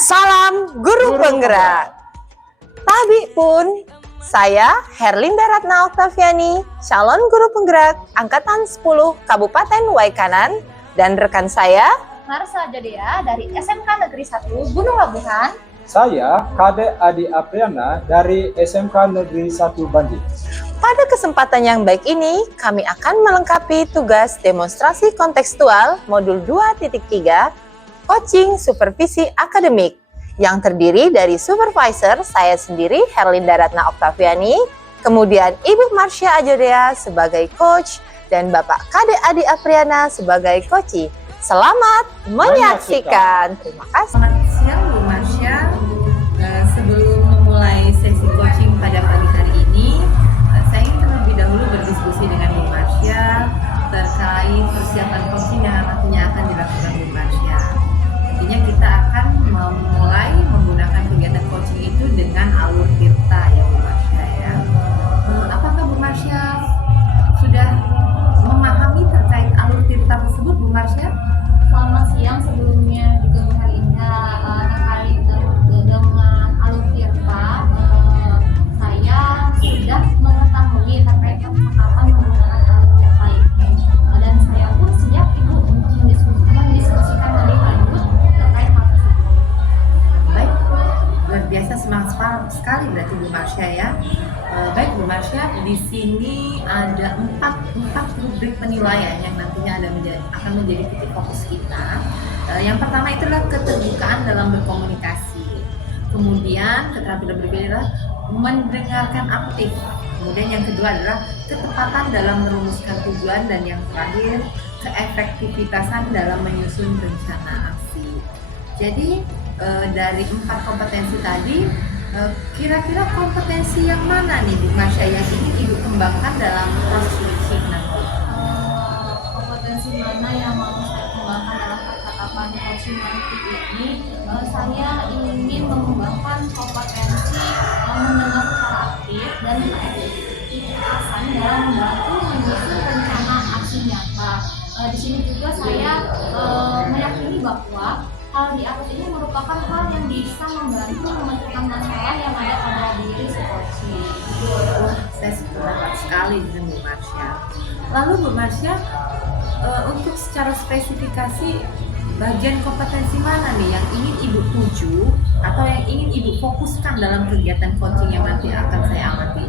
Salam Guru Penggerak. Tabi pun, saya Herlinda Ratna Oktaviani, calon Guru Penggerak Angkatan 10 Kabupaten Waikanan, dan rekan saya Marsha Jodea dari SMK Negeri 1 Gunung Labuhan. Saya Kade Adi Apriana dari SMK Negeri 1 Banjir. Pada kesempatan yang baik ini, kami akan melengkapi tugas demonstrasi kontekstual modul 2.3 Coaching Supervisi Akademik yang terdiri dari supervisor saya sendiri Herlinda Ratna Oktaviani, kemudian Ibu Marsha Ajodea sebagai coach, dan Bapak Kade Adi Apriana sebagai coachee. Selamat menyaksikan. Terima kasih. Selamat siang Bu Marsha. Sebelum memulai sesi coaching pada pagi hari ini, saya ingin terlebih dahulu berdiskusi dengan Bu Marsha terkait persiapan coaching yang nantinya akan dilakukan Bu Marsha. Intinya kita akan memulai menggunakan kegiatan coaching itu dengan alur tirta ya Bu Marsha ya. Apakah Bu Marsha sudah memahami terkait alur tirta tersebut Bu Marsha? Selamat siang sebelumnya juga Bu Herlinda, terkait dengan alur tirta, saya sudah mengetahui terkait kapan menggunakan alur tirta ini, dan saya pun siap Ibu untuk mendiskusikan lebih lanjut terkait hal tersebut. Baik, luar biasa, semangat sekali berarti Bu Marsha ya. Baik Bu Marsha, di sini ada empat rubrik penilaian yang nantinya akan menjadi titik fokus kita. Yang pertama itu adalah keterbukaan dalam berkomunikasi. Kemudian keterampilan berpikir adalah mendengarkan aktif. Kemudian yang kedua adalah ketepatan dalam merumuskan tujuan, dan yang terakhir keefektivitasan dalam menyusun rencana aksi. Jadi dari 4 kompetensi tadi, kira-kira kompetensi yang mana nih Bu Marsha yang ingin Ibu kembangkan dalam proses coaching nanti? Kompetensi mana yang mau saya kembangkan dalam percakapan coaching nanti ini? Saya ingin mengembangkan kompetensi mendengar secara aktif dan keefektifitasan dalam membantu menyusun rencana aksi nyata. Di sini juga saya meyakini bahwa hal di atas ini merupakan hal yang bisa membantu memecahkan masalah yang ada pada diri si coaching. Wah, saya sepakat sekali dengan Bu Marsha. Lalu Bu Marsha, untuk secara spesifikasi bagian kompetensi mana nih yang ingin Ibu tuju atau yang ingin Ibu fokuskan dalam kegiatan coaching yang nanti akan saya amati?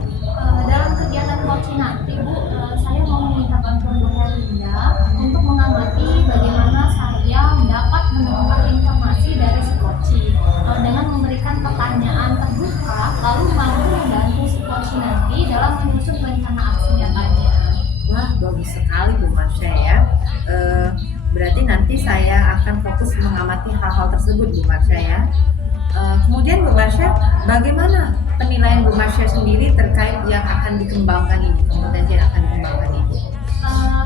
Dalam kegiatan coaching nanti Bu, saya mau meminta bantuan Bu Herlinda untuk mengamati bagaimana saya dapat menemukan informasi dari si coaching dengan memberikan pertanyaan terbuka, lalu mampu membantu si coaching nanti dalam menyusun rencana aksi nyatanya. Wah, bagus sekali Bu Marsha ya. Berarti nanti saya akan fokus mengamati hal-hal tersebut Bu Marsha ya. Kemudian Bu Marsha, bagaimana penilaian Bu Marsha sendiri terkait yang akan dikembangkan ini, kompetensi yang akan dikembangkan ini?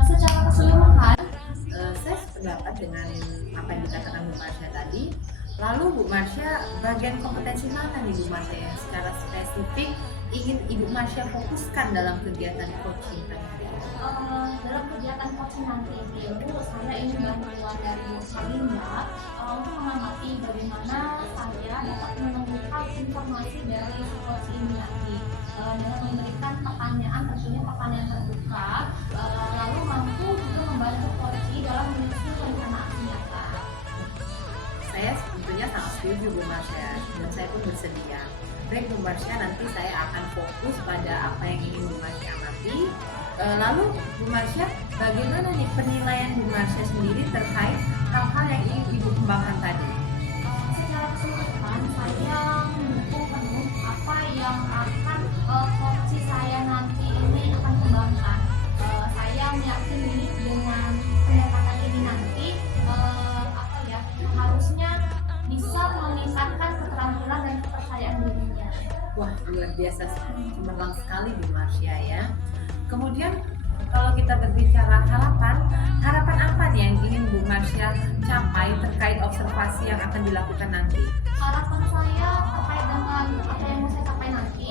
Secara keseluruhan, Saya sependapat dengan apa yang dikatakan Bu Marsha tadi. Lalu Bu Marsha, bagian kompetensi mana nih Bu Marsha yang secara spesifik ingin Ibu Marsha fokuskan dalam kegiatan coaching tadi? dalam kegiatan coaching nanti Bu, saya ingin bantuan dari Bu Herlinda untuk mengamati bagaimana saya dapat menemukan informasi dari coach ini nanti dengan memberikan pertanyaan, tentunya pertanyaan terbuka, lalu mampu juga membantu coach dalam menyusun rencana aksi nyata. Saya sebetulnya sangat setuju Bu Marsha, dan saya pun bersedia. Baik Bu Marsha, nanti saya akan fokus pada apa yang ingin Bu Marsha amati. Lalu Bu Marsha, bagaimana nih penilaian Bu Marsha sendiri terkait hal-hal yang ingin Ibu kembangkan tadi? Secara keseluruhan, saya mendukung penuh apa yang akan coach saya nanti ini akan kembangkan. Saya meyakini dengan pendekatan ini nanti harusnya bisa meningkatkan keterampilan dan kepercayaan dirinya. Wah, luar biasa, cemerlang sekali Bu Marsha ya. Kemudian kalau kita berbicara harapan apa nih yang ingin Bu Marsha capai terkait observasi yang akan dilakukan nanti? Harapan saya terkait dengan apa yang mau saya capai nanti,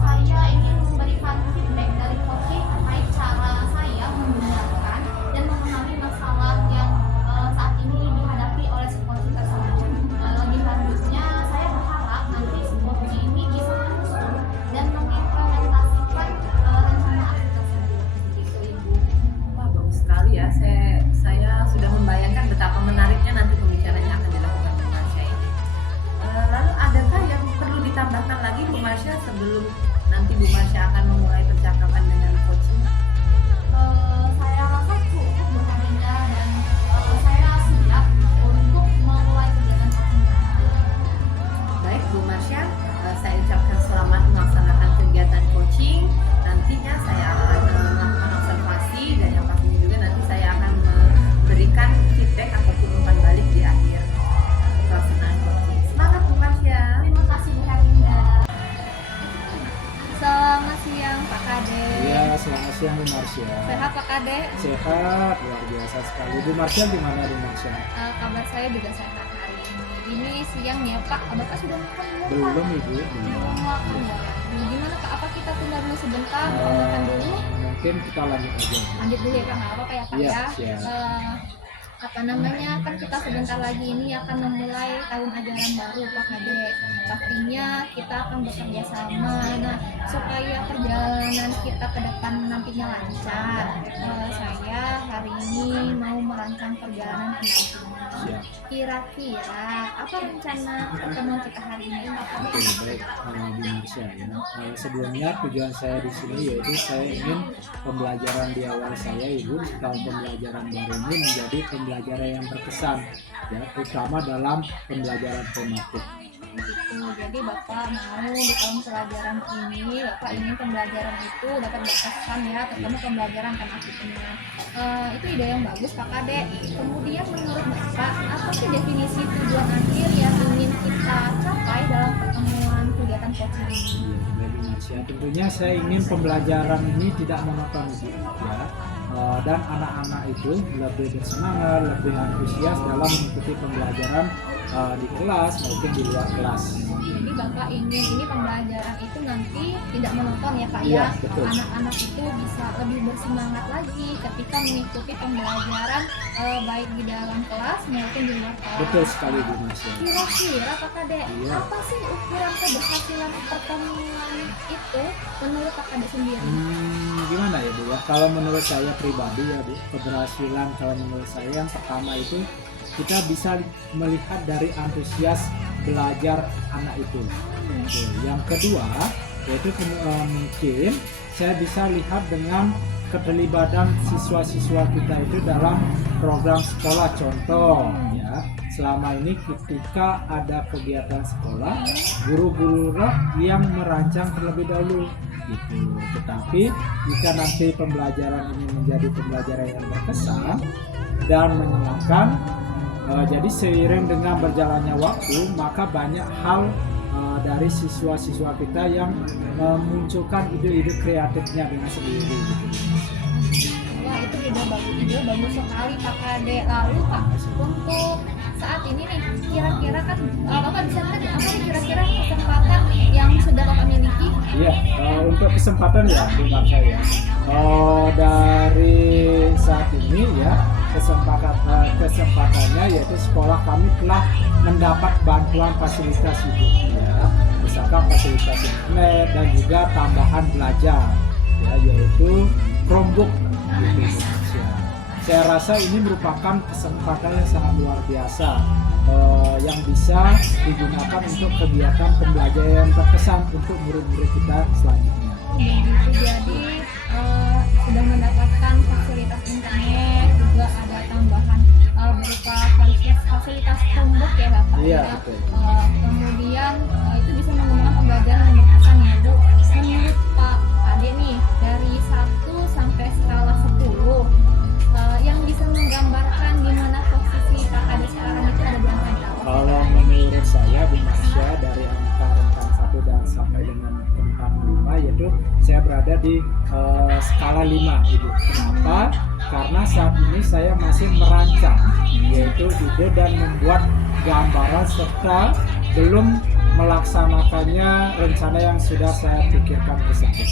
saya ingin memberikan feedback dari coaching terkait cara saya menggunakan dan memahami masalah yang saat ini dihadapi oleh si coaching tersebut. Lebih lanjut Marsha, sebelum nanti Bu Marsha akan memulai percakapan dengan coaching? Saya rasa cukup Bu Harinda, dan saya siap untuk memulai kegiatan coaching. Baik Bu Marsha, saya ucapkan selamat melaksanakan kegiatan coaching. Nantinya saya akan melakukan observasi, dan yang pastinya juga nanti saya akan memberikan feedback ataupun umpan balik di akhir pelaksanaan coaching. Semangat Bu Marsha. Terima kasih Bu Harinda. Selamat siang Pak Kade. Iya, selamat siang Bu Marsha. Sehat Pak Kade? Sehat, luar biasa sekali. Bu Marsha gimana Bu Marsha? Kabar saya juga sehat hari ini. Ini siang ya Pak. Bapak sudah makan belum Pak? Belum Ibu, belum. Belum makan ya. Gimana Pak? Apa kita tunda dulu sebentar? Makan dulu? Mungkin kita lanjut aja. Lanjut dulu ya Pak, nggak apa-apa ya Pak Iya, ya. siap. Kan kita sebentar lagi ini akan memulai tahun ajaran baru Pak Kade. Pastinya kita akan bekerja sama. Nah, supaya perjalanan kita ke depan nantinya lancar, saya hari ini mau merancang perjalanan pendampingan. Siap. Kira-kira apa rencana pertemuan kita hari ini Pak Kade? Oke, baik Bu Marsha ya. Sebelumnya tujuan saya di sini yaitu saya ingin pembelajaran di awal saya Ibu tahun pembelajaran baru ini menjadi pembelajaran yang berkesan ya, terutama dalam pembelajaran tematik. Gitu. Jadi Bapak mau di tahun pelajaran ini Bapak ingin pembelajaran itu dapat berkesan ya, terutama pembelajaran tematik ini. Itu ide yang bagus Pak Kade. Kemudian menurut Bapak, apa sih definisi tujuan akhir yang ingin kita capai dalam pertemuan kegiatan coaching ini? Ya, Bu Marsha, tentunya saya ingin pembelajaran ini tidak monoton Ibu ya. Dan anak-anak itu lebih bersemangat, lebih antusias dalam mengikuti pembelajaran di kelas maupun di luar kelas. Jadi Bapak ingin ini pembelajaran itu nanti tidak monoton ya Pak Iya, ya. betul. Anak-anak itu bisa lebih bersemangat lagi ketika mengikuti pembelajaran baik di dalam kelas maupun di luar kelas. Betul sekali Bu Marsha. Kira-kira Pak Kade, Iya. apa sih ukuran keberhasilan pertemuan itu menurut Pak Kade sendiri? Gimana ya Bu ya? Kalau menurut saya pribadi ya Bu, keberhasilan kalau menurut saya yang pertama itu kita bisa melihat dari antusias belajar anak itu. Oke. Yang kedua yaitu mungkin saya bisa lihat dengan keterlibatan siswa-siswa kita itu dalam program sekolah, contoh ya. Selama ini ketika ada kegiatan sekolah, guru-guru yang merancang terlebih dahulu gitu. Tetapi jika nanti pembelajaran ini menjadi pembelajaran yang berkesan dan menyenangkan, jadi seiring dengan berjalannya waktu, maka banyak hal dari siswa-siswa kita yang memunculkan ide-ide kreatifnya dengan sendiri gitu. Wah, itu ide bagus sekali Pak Kade. Lalu Pak, untuk saat ini nih, kira-kira kan Bapak bisa lihat apa nih kira-kira kesempatan yang sudah Bapak miliki? Iya, untuk kesempatan ya Bu Marsha ya. Dari saat ini ya kesempatannya yaitu sekolah kami telah mendapat bantuan fasilitas hidup ya, misalkan fasilitas internet dan juga tambahan belajar ya, yaitu Chromebook gitu Bu Marsha. Saya rasa ini merupakan kesempatan yang sangat luar biasa yang bisa digunakan untuk kegiatan pembelajaran yang berkesan untuk murid-murid kita selanjutnya. Begitu, jadi sudah mendapatkan fasilitas internet, juga ada tambahan berupa fasilitas Chromebook ya Bapak. Iya, ya. betul. Kemudian itu bisa menggunakan pembelajaran yang berkesan ya Bu. Menurut Pak Ade nih, dari 1 sampai skala 10, yang bisa menggambarkan di mana posisi Pak Ade sekarang itu ada di angka berapa? Kalau menurut saya Bu Marsha, dari angka rentang 1 dan sampai dengan rentang 5 yaitu saya berada di skala 5 Ibu. Kenapa? Karena saat ini saya masih merancang yaitu ide dan membuat gambaran serta belum melaksanakannya rencana yang sudah saya pikirkan tersebut.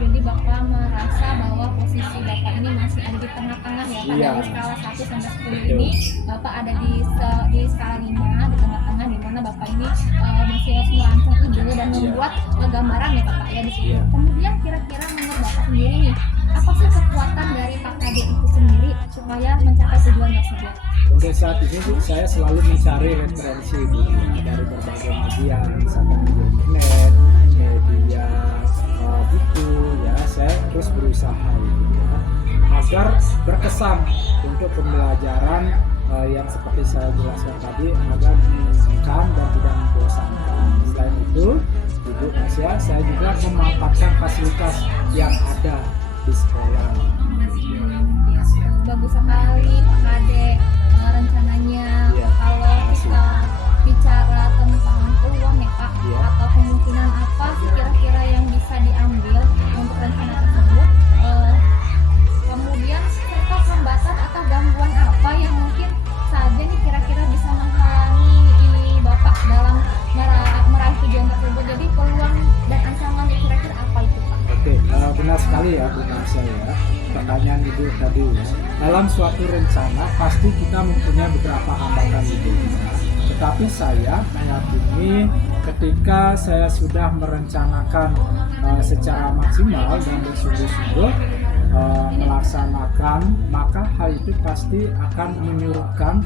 Jadi Bapak merasa bahwa posisi Bapak ini masih ada di tengah-tengah ya Pak. Iya. Dari skala 1 sampai 10 Betul. ini Bapak ada di skala 5 di tengah-tengah, di mana Bapak ini masih harus merancang ide dan Iya. membuat gambaran ya Pak ya di situ. Iya. Kemudian kira-kira menurut Bapak sendiri nih, apa sih kekuatan dari Pak Kade itu sendiri supaya mencapai tujuan tersebut? Untuk saat ini Bu, saya selalu mencari referensi Bu, ya, dari berbagai media, misalkan media internet, media buku ya, saya terus berusaha gitu ya, agar berkesan untuk pembelajaran yang seperti saya jelaskan tadi, agar menyenangkan dan tidak membosankan. Selain itu, Ibu Masya, saya juga memanfaatkan fasilitas yang ada di sekolah. Bagus sekali Pak Kade rencananya. Iya, Kalau kita bicara tentang peluang ya Pak, Iya. atau kemungkinan apa sih kira-kira yang bisa diambil untuk rencana tersebut, kemudian serta hambatan atau gangguan apa yang mungkin saja nih kira-kira bisa menghalangi ini Bapak dalam meraih tujuan tersebut. Jadi peluang dan ancaman kira-kira apa itu Pak? Oke, benar sekali ya Bu Masya ya, pertanyaan Ibu tadi ya. Dalam suatu rencana pasti kita mempunyai beberapa hambatan itu ya. Tetapi saya meyakini ketika saya sudah merencanakan secara maksimal dan bersungguh-sungguh melaksanakan, maka hal itu pasti akan menyuruhkan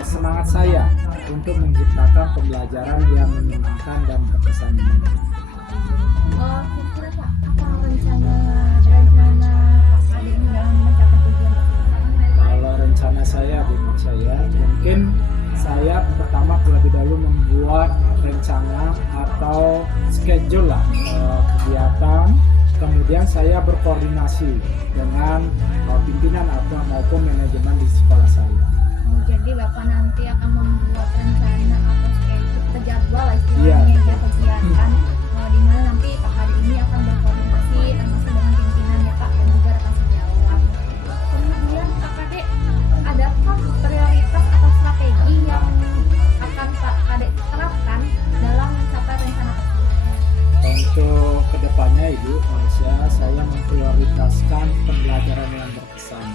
semangat saya untuk menciptakan pembelajaran yang menyenangkan dan berkesan. Kira-kira Pak, apa rencana Pak Kade ini dalam mencapai tujuan tersebut? Kalau rencana saya, Bu saya mungkin saya pertama terlebih dahulu membuat rencana atau schedule lah kegiatan, kemudian saya berkoordinasi dengan pimpinan atau maupun manajemen di sekolah saya. Jadi Bapak nanti akan membuat rencana atau schedule jadwal lah Iya. istilahnya ya kegiatan di mana nanti Pak Kade ini akan berkoordinasi termasuk dengan pimpinan ya Pak dan juga rekan sejawat. Kemudian Pak Kade, adakah prioritas atau strategi yang akan Pak Kade terapkan dalam mencapai rencana tersebut? Untuk kedepannya Ibu Malaysia, saya memprioritaskan pembelajaran yang berkesan.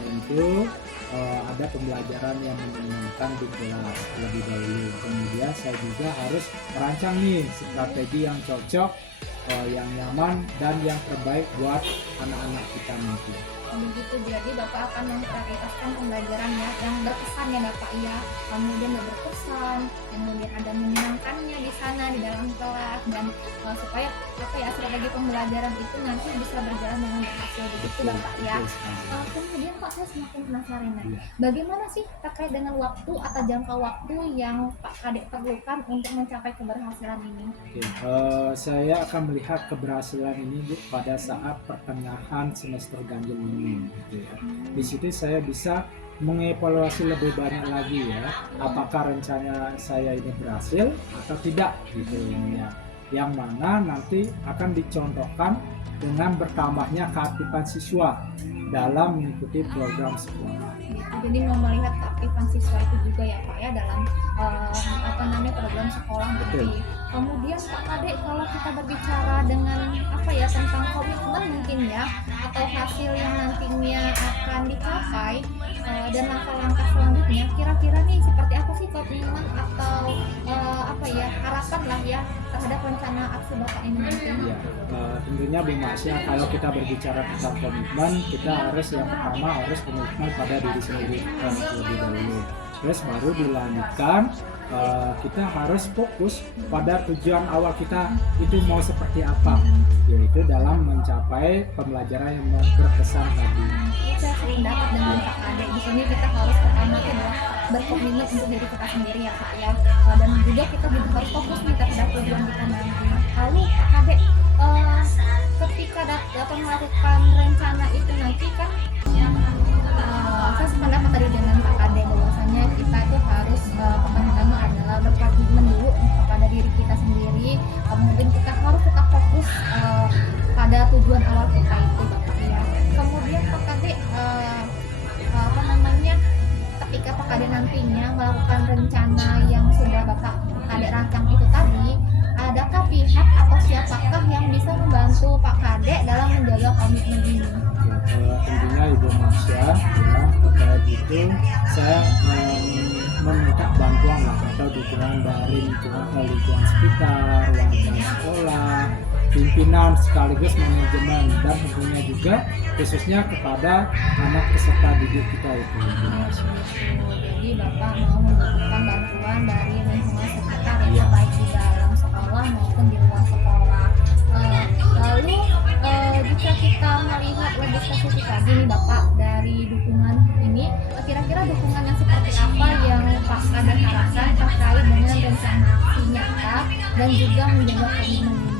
Tentu ada pembelajaran yang menyenangkan di kelas lebih dahulu. Kemudian saya juga harus merancang nih strategi yang cocok, yang nyaman dan yang terbaik buat anak-anak kita nanti. Begitu, jadi Bapak akan memprioritaskan pembelajaran ya yang berkesan ya Bapak ya, kemudian yang berkesan, kemudian ada menyenangkannya di sana di dalam kelas, dan supaya apa ya strategi pembelajaran itu nanti bisa berjalan dengan berhasil begitu Bapak ya. Kemudian Pak, saya semakin penasaran nih, Iya. bagaimana sih terkait dengan waktu atau jangka waktu yang Pak Kade perlukan untuk mencapai keberhasilan ini? Oke, saya akan melihat keberhasilan ini Bu pada saat pertengahan semester ganjil ini. Gitu ya. Di situ saya bisa mengevaluasi lebih banyak lagi ya, apakah rencana saya ini berhasil atau tidak gitu ya. Yang mana nanti akan dicontohkan dengan bertambahnya keaktifan siswa dalam mengikuti program sekolah. Jadi mau melihat keaktifan siswa itu juga ya Pak ya dalam program sekolah Betul. nanti. Kemudian Pak Kade, kalau kita berbicara dengan tentang komitmen mungkin ya atau hasil yang nantinya akan dicapai dan langkah-langkah selanjutnya, kira-kira nih seperti apa sih komitmen atau harapan lah ya terhadap rencana aksi Bapak ini nanti? Ya, tentunya Bu Masya, kalau kita berbicara tentang komitmen, kita harus yang pertama harus komitmen pada diri sendiri terlebih dahulu. Terus baru dilanjutkan, kita harus fokus pada tujuan awal kita itu mau seperti apa, yaitu dalam mencapai pembelajaran yang berkesan tadi. Saya sependapat dengan Pak Kade. Di sini kita harus pertama itu adalah berkomitmen untuk diri kita sendiri ya Pak ya, dan juga kita juga harus fokus nih terhadap tujuan kita nanti. Lalu Pak Kade, ketika dapat melakukan rencana itu nanti kan, saya sependapat tadi dengan Pak Kade bahwasanya kita itu harus pertama-tama adalah berkomitmen dulu kepada diri kita sendiri, kemudian kita harus tetap fokus pada tujuan awal kita itu Bapak ya. Kemudian Pak Kade, ketika Pak Kade nantinya melakukan rencana yang sudah Bapak Kade rancang itu tadi, adakah pihak atau siapakah yang bisa membantu Pak Kade dalam menjaga komitmen ini? Tentunya Ibu Masya ya, terkait itu saya meminta bantuan lah atau dukungan dari lingkungan sekitar, warga sekolah, pimpinan sekaligus manajemen, dan tentunya juga khususnya kepada anak peserta didik kita itu. Jadi Bapak mau membutuhkan bantuan dari lingkungan sekitar ya, Iya. baik di dalam sekolah maupun di luar sekolah kira-kira dukungan yang seperti apa yang Pak Kade harapkan terkait dengan rencana aksi nyata dan juga menjaga komitmen ini?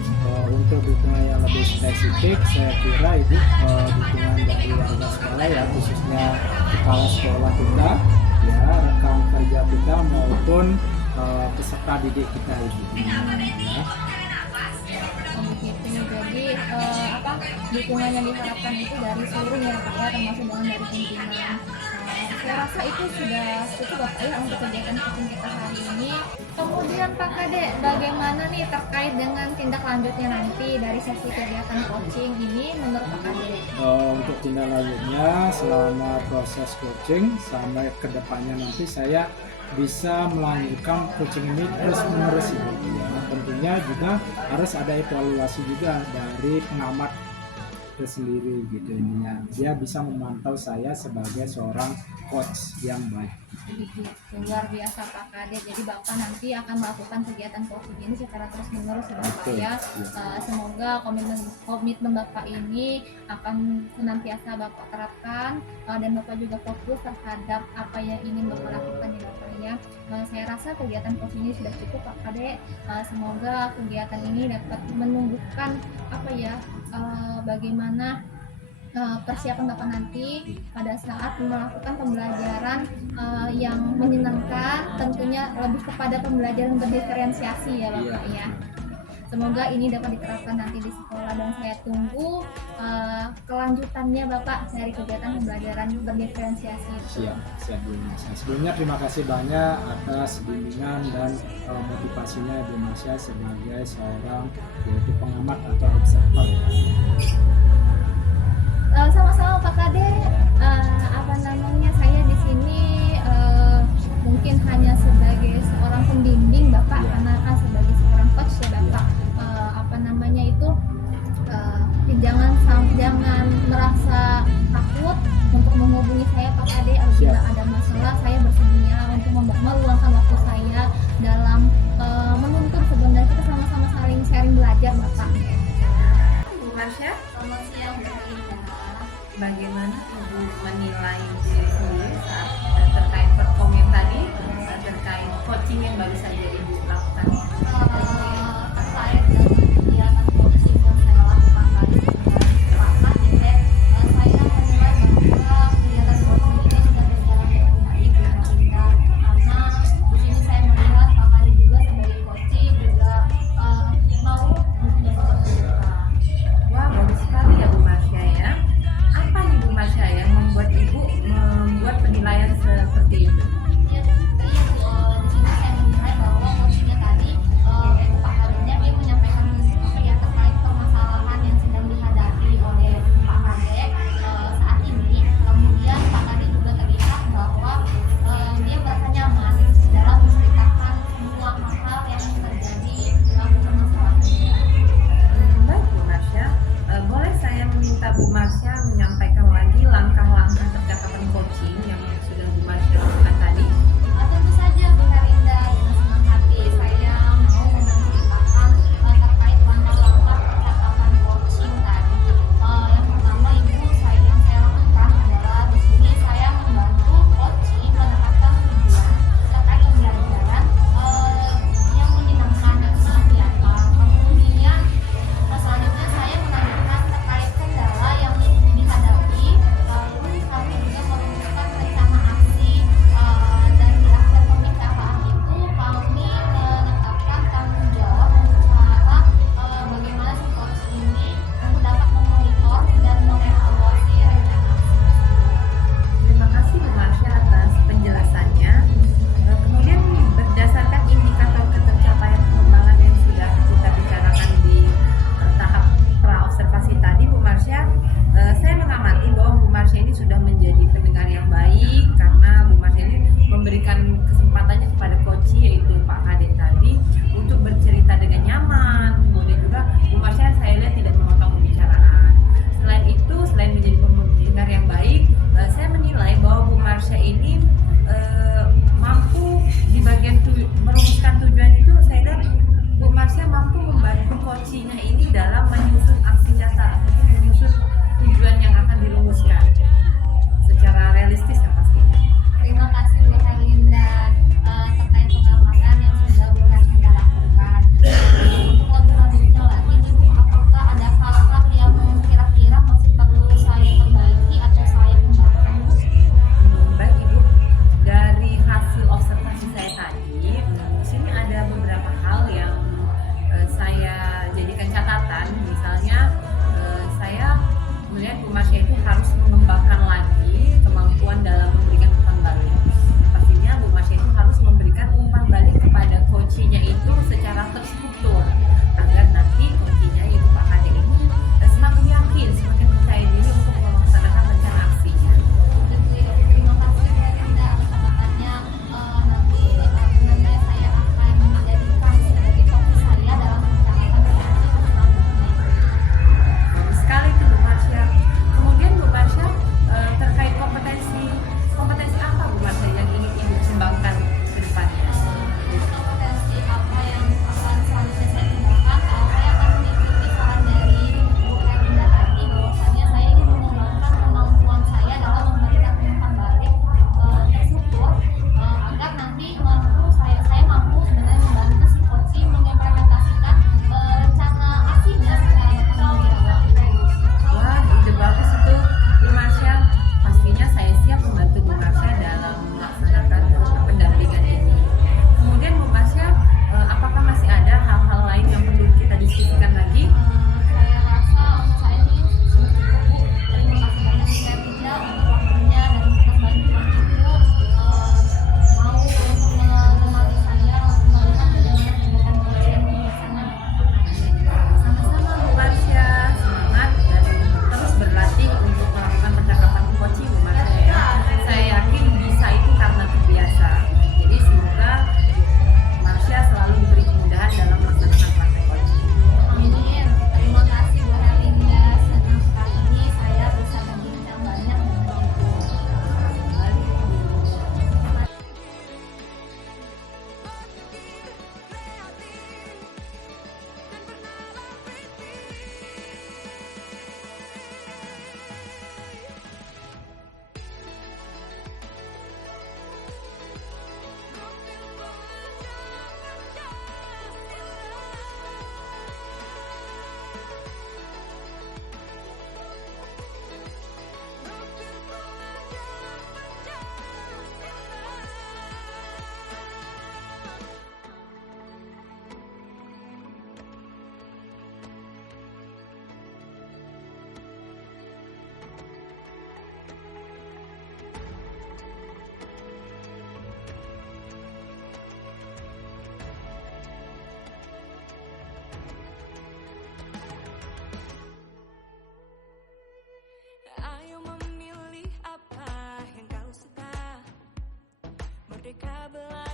Untuk dukungan yang lebih spesifik, saya kira itu dukungan dari warga sekolah ya, khususnya kepala sekolah kita, ya rekan kerja kita maupun peserta didik kita itu. Ya. Begitu. Jadi dukungan yang diharapkan itu dari seluruhnya Pak ya, termasuk dengan dari pimpinan. Saya rasa itu sudah cukup Bapak ya untuk kegiatan coaching kita hari ini. Kemudian Pak Kade, bagaimana nih terkait dengan tindak lanjutnya nanti dari sesi kegiatan coaching ini menurut Pak Kade? Untuk tindak lanjutnya selama proses coaching sampai ke depannya nanti saya bisa melanjutkan coaching ini terus menerus Ibu. Ya, tentunya juga harus ada evaluasi juga dari pengamat itu sendiri gitu ininya. Dia bisa memantau saya sebagai seorang coach yang baik. Begitu, luar biasa Pak Kade. Jadi Bapak nanti akan melakukan kegiatan coaching ini secara terus menerus ya Bapak ya. Semoga komitmen Bapak ini akan senantiasa Bapak terapkan dan Bapak juga fokus terhadap apa yang ingin Bapak lakukan ya Bapak ya. Saya rasa kegiatan coaching ini sudah cukup Pak Kade. Semoga kegiatan ini dapat menumbuhkan bagaimana persiapan Bapak nanti pada saat melakukan pembelajaran yang menyenangkan, tentunya lebih kepada pembelajaran berdiferensiasi ya Bapak ya. Semoga ini dapat diterapkan nanti di sekolah dan saya tunggu kelanjutannya Bapak dari kegiatan pembelajaran berdiferensiasi. Siap Bu Masya. Sebelumnya terima kasih banyak atas bimbingan dan motivasinya Bu Masya sebagai seorang yaitu pengamat atau observer ya. Sama-sama Pak Kade. Saya di sini mungkin hanya sebagai seorang pembimbing Bapak, karena kan sebagai seorang coach ya Bapak. Jangan merasa takut untuk menghubungi saya Pak Kade apabila ada masalah. Saya bersedia untuk meluangkan waktu saya dalam menuntut. Sebenarnya kita sama-sama saling sharing belajar Bapak. Bu Marsha, Selamat siang Bu Indah. bagaimana Ibu menilai diri sendiri saat terkait performance tadi, terkait coaching yang baru saja Ibu lakukan? Terkait dengan kegiatan coaching yang saya lakukan tadi dengan Pak Kade, saya menilai bahwa kegiatan coaching ini sudah berjalan dengan baik ya Bu Indah. Karena di sini saya melihat Pak Kade juga sebagai coaching juga mau mencoba terbuka. Wah, bagus sekali ya Bu Marsha ya. Apa nih Bu Marsha yang membuat Ibu membuat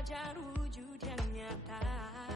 belajar wujud yang nyata.